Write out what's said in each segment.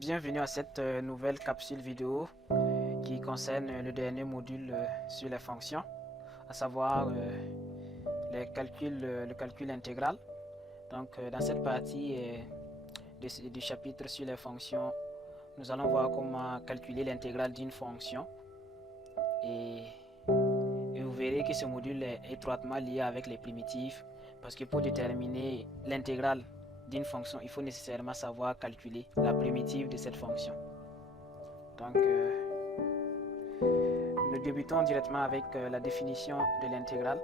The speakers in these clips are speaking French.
Bienvenue à cette nouvelle capsule vidéo qui concerne le dernier module sur les fonctions, à savoir le calcul intégral. Donc dans cette partie du chapitre sur les fonctions, nous allons voir comment calculer l'intégrale d'une fonction et vous verrez que ce module est étroitement lié avec les primitives parce que pour déterminer l'intégrale d'une fonction, il faut nécessairement savoir calculer la primitive de cette fonction. Donc, nous débutons directement avec la définition de l'intégrale.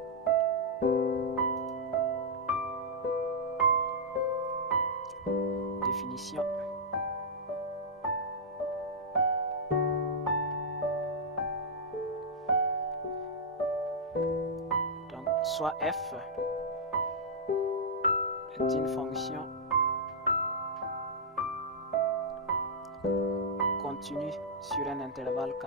Définition. Donc, soit f est une fonction continue sur un intervalle k,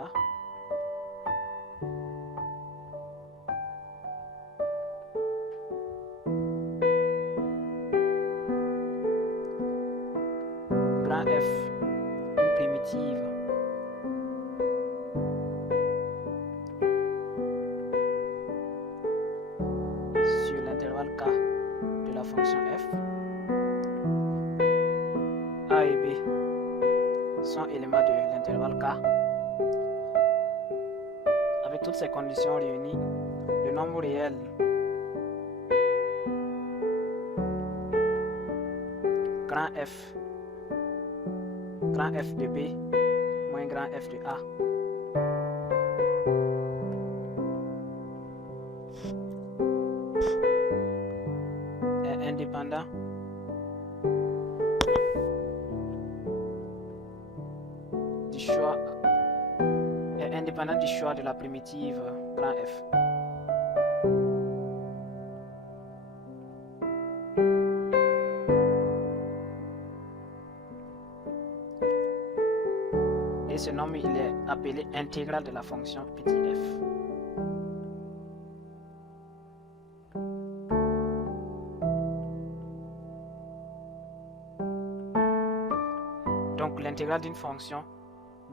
grand F, une primitive sur l'intervalle k de la fonction f. A et B sont éléments de l'intervalle k. Avec toutes ces conditions réunies, le nombre réel grand F de B moins grand F de A est indépendant du choix de la primitive grand F. Et ce nombre il est appelé intégrale de la fonction petit f. Donc l'intégrale d'une fonction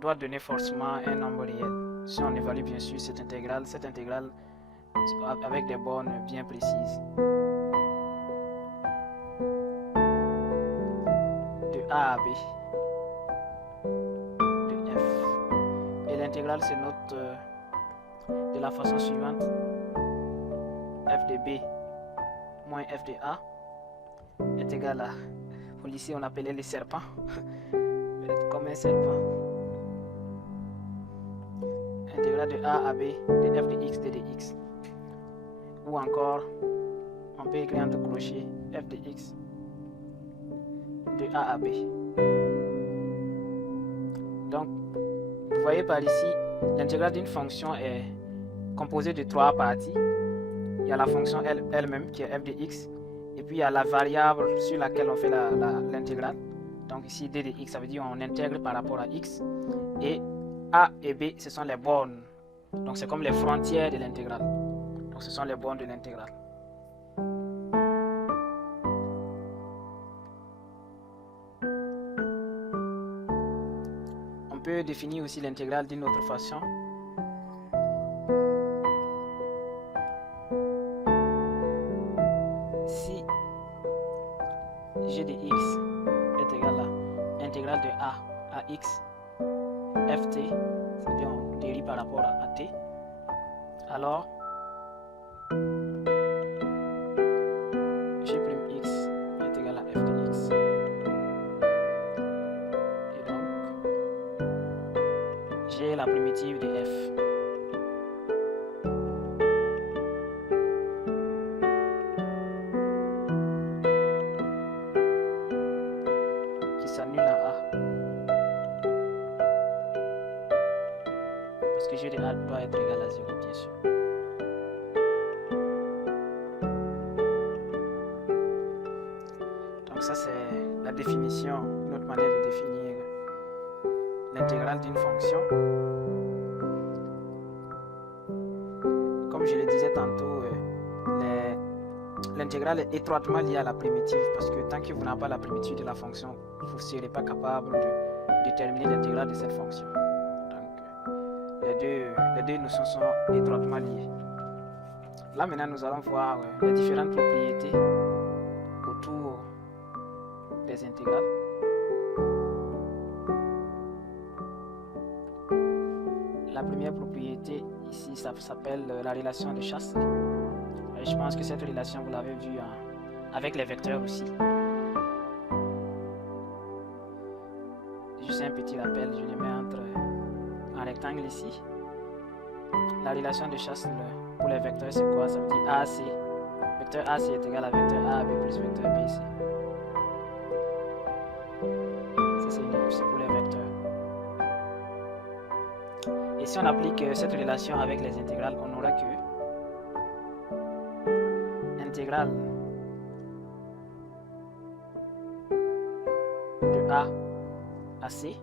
doit donner forcément un nombre réel. Si on évalue bien sûr cette intégrale avec des bornes bien précises. De A à B. De F. Et l'intégrale se note de la façon suivante. F de B moins F de A est égal à, au lycée on appelait le serpent, comme un serpent. Intégrale de A à B de f de x de x. Ou encore, on peut écrire entre crochets f de x de A à B. Donc, vous voyez par ici, l'intégrale d'une fonction est composée de trois parties. Il y a la fonction elle-même qui est f de x, et puis il y a la variable sur laquelle on fait l'intégrale. Donc ici d de x, ça veut dire on intègre par rapport à x, et A et B, ce sont les bornes. Donc c'est comme les frontières de l'intégrale. Donc ce sont les bornes de l'intégrale. On peut définir aussi l'intégrale d'une autre façon. Si g de x est égal à l'intégrale de A à x ft, c'est-à-dire on dérive par rapport à t, alors g' x est égal à f de x. Et donc, g est la primitive de f. Qui s'annule à a. Parce que g de a doit être égal à 0, bien sûr. Donc ça c'est la définition, notre manière de définir l'intégrale d'une fonction. Comme je le disais tantôt, l'intégrale est étroitement liée à la primitive parce que tant que vous n'avez pas la primitive de la fonction, vous ne serez pas capable déterminer l'intégrale de cette fonction. Donc, les deux notions sont étroitement liées. Là maintenant, nous allons voir les différentes propriétés autour des intégrales. La première propriété ici, ça s'appelle la relation de chasse. Et je pense que cette relation, vous l'avez vue avec les vecteurs aussi. Juste un petit rappel, je les mets entre un rectangle ici. La relation de chasse pour les vecteurs, c'est quoi? Ça veut dire AAC. Vecteur AC est égal à vecteur AAB plus vecteur BC. Ça, c'est pour les vecteurs. Et si on applique cette relation avec les intégrales, on aura que intégrale de A à C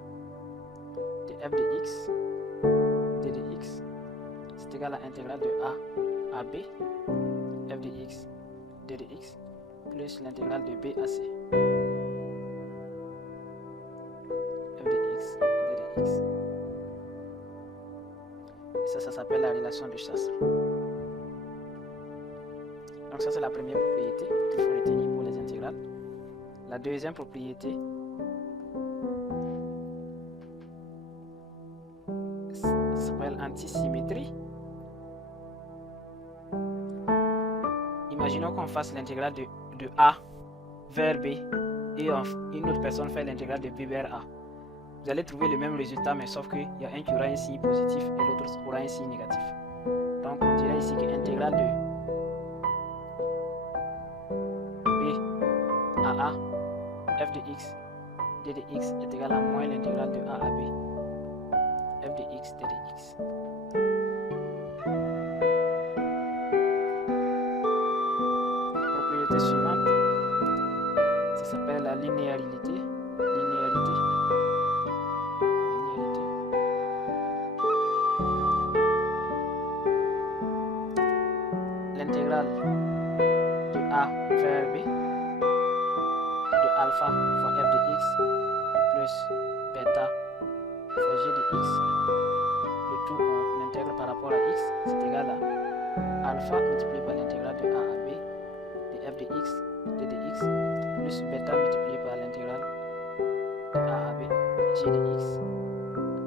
de f de x d de x, c'est égal à intégrale de A à B f de x d de x plus l'intégrale de B à C f de x d de x. Et ça s'appelle la relation de chasse. Donc ça, c'est la première propriété qu'il faut retenir pour les intégrales. La deuxième propriété, ça s'appelle antisymétrie. Imaginons qu'on fasse l'intégrale de A vers B et une autre personne fait l'intégrale de B vers A. Vous allez trouver le même résultat, mais sauf qu'il y a un qui aura un signe positif et l'autre aura un signe négatif. Donc on dirait ici que l'intégrale de B à A f de x d de x est égal à moins l'intégrale de A à B f de x d de x. Propriété suivante, ça s'appelle la linéarité. L'intégrale de A vers B de alpha fois f de x plus bêta fois g de x, le tout on intègre par rapport à x, c'est égal à alpha multiplié par l'intégrale de A à B de f de x d de x plus bêta multiplié par l'intégrale de A à B g de x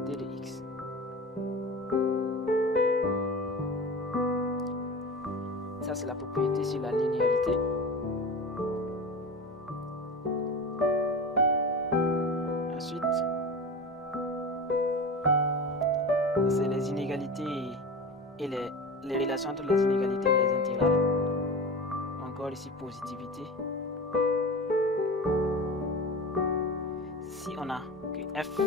d de x. Ça, c'est la propriété sur la linéarité. Ensuite, c'est les inégalités et les relations entre les inégalités et les intégrales. Encore ici, positivité. Si on a que f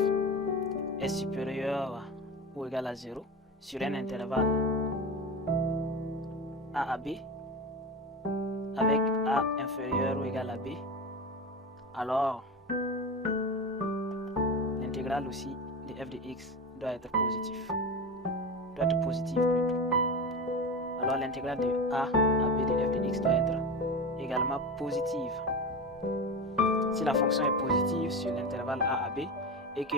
est supérieur ou égal à 0 sur un intervalle A à B avec A inférieur ou égal à B, alors l'intégrale aussi de f de x doit être positive. Plutôt. Alors l'intégrale de A à B de f de x doit être également positive. Si la fonction est positive sur l'intervalle A à B et que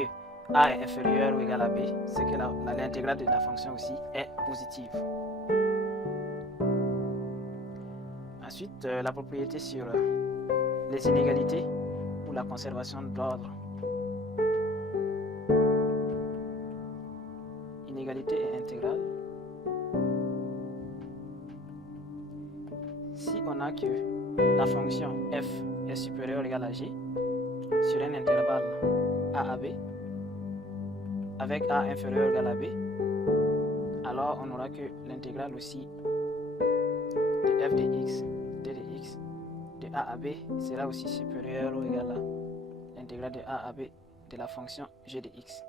A est inférieur ou égal à B, c'est que l'intégrale de la fonction aussi est positive. Ensuite, la propriété sur les inégalités ou la conservation d'ordre. Inégalité et intégrale. Si on a que la fonction f est supérieure ou égale à g sur un intervalle A à B avec A inférieur ou égal à B, alors on aura que l'intégrale aussi de f de x d de x de A à B sera aussi supérieure ou égale à l'intégrale de A à B de la fonction g de x.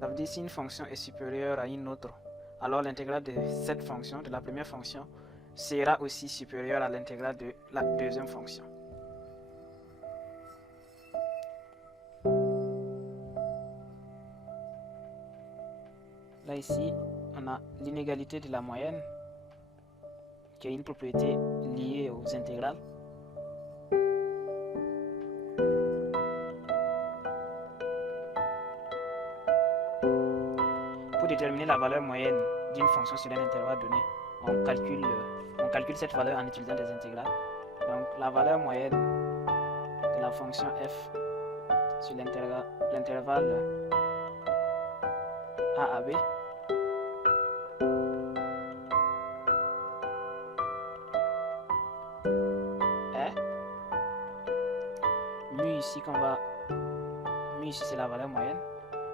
Ça veut dire si une fonction est supérieure à une autre, alors l'intégrale de cette fonction, de la première fonction, sera aussi supérieure à l'intégrale de la deuxième fonction. Là ici, on a l'inégalité de la moyenne, qui est une propriété liées aux intégrales. Pour déterminer la valeur moyenne d'une fonction sur un intervalle donné, on calcule cette valeur en utilisant des intégrales. Donc la valeur moyenne de la fonction f sur l'intervalle a à b est mu ici c'est la valeur moyenne,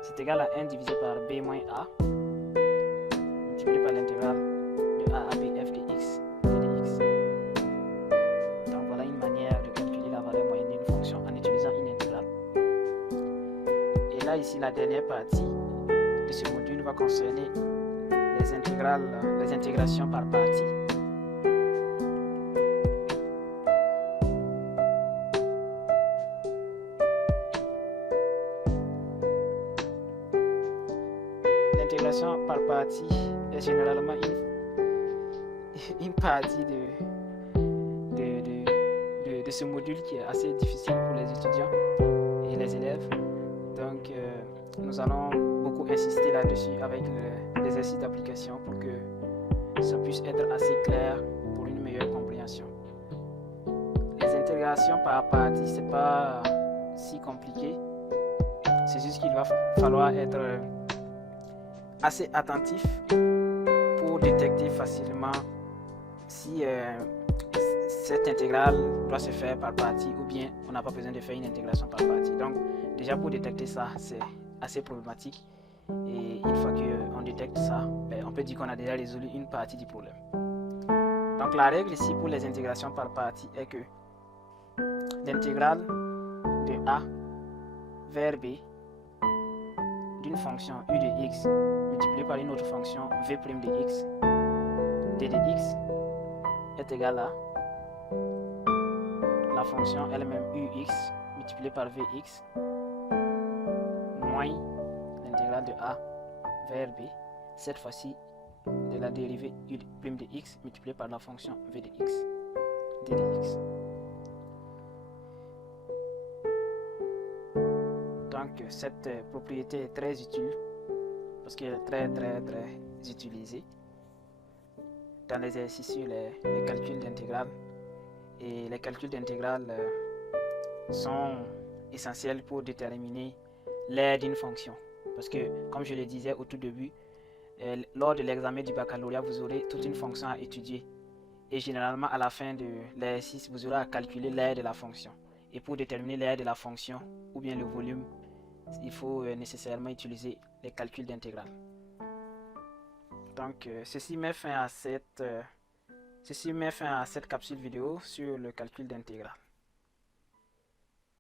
c'est égal à 1 divisé par b moins a multiplié par l'intégrale de a à b f de x de x. Donc voilà une manière de calculer la valeur moyenne d'une fonction en utilisant une intégrale. Et là ici la dernière partie de ce module va concerner les intégrations par partie. L'intégration par partie est généralement une partie de ce module qui est assez difficile pour les étudiants et les élèves. Donc nous allons beaucoup insister là-dessus avec l'exercice d'application pour que ça puisse être assez clair pour une meilleure compréhension. Les intégrations par partie, c'est pas si compliqué, c'est juste qu'il va falloir être assez attentif pour détecter facilement si cette intégrale doit se faire par partie ou bien on n'a pas besoin de faire une intégration par partie. Donc déjà pour détecter ça, c'est assez problématique, et une fois qu'on détecte ça, on peut dire qu'on a déjà résolu une partie du problème. Donc la règle ici pour les intégrations par partie est que l'intégrale de a vers b d'une fonction u de x multiplié par une autre fonction v' de x d de x est égal à la fonction elle-même ux multiplié par vx moins l'intégrale de a vers b, cette fois-ci de la dérivée u' de x multiplié par la fonction v de x d de x. Donc cette propriété est très utile parce qu'elle est très utilisée dans les exercices sur les calculs d'intégrales, et les calculs d'intégrales sont essentiels pour déterminer l'aire d'une fonction, parce que comme je le disais au tout début, lors de l'examen du baccalauréat vous aurez toute une fonction à étudier, et généralement à la fin de l'exercice vous aurez à calculer l'aire de la fonction, et pour déterminer l'aire de la fonction ou bien le volume, il faut nécessairement utiliser les calculs d'intégrale. Donc ceci met fin à cette capsule vidéo sur le calcul d'intégrale.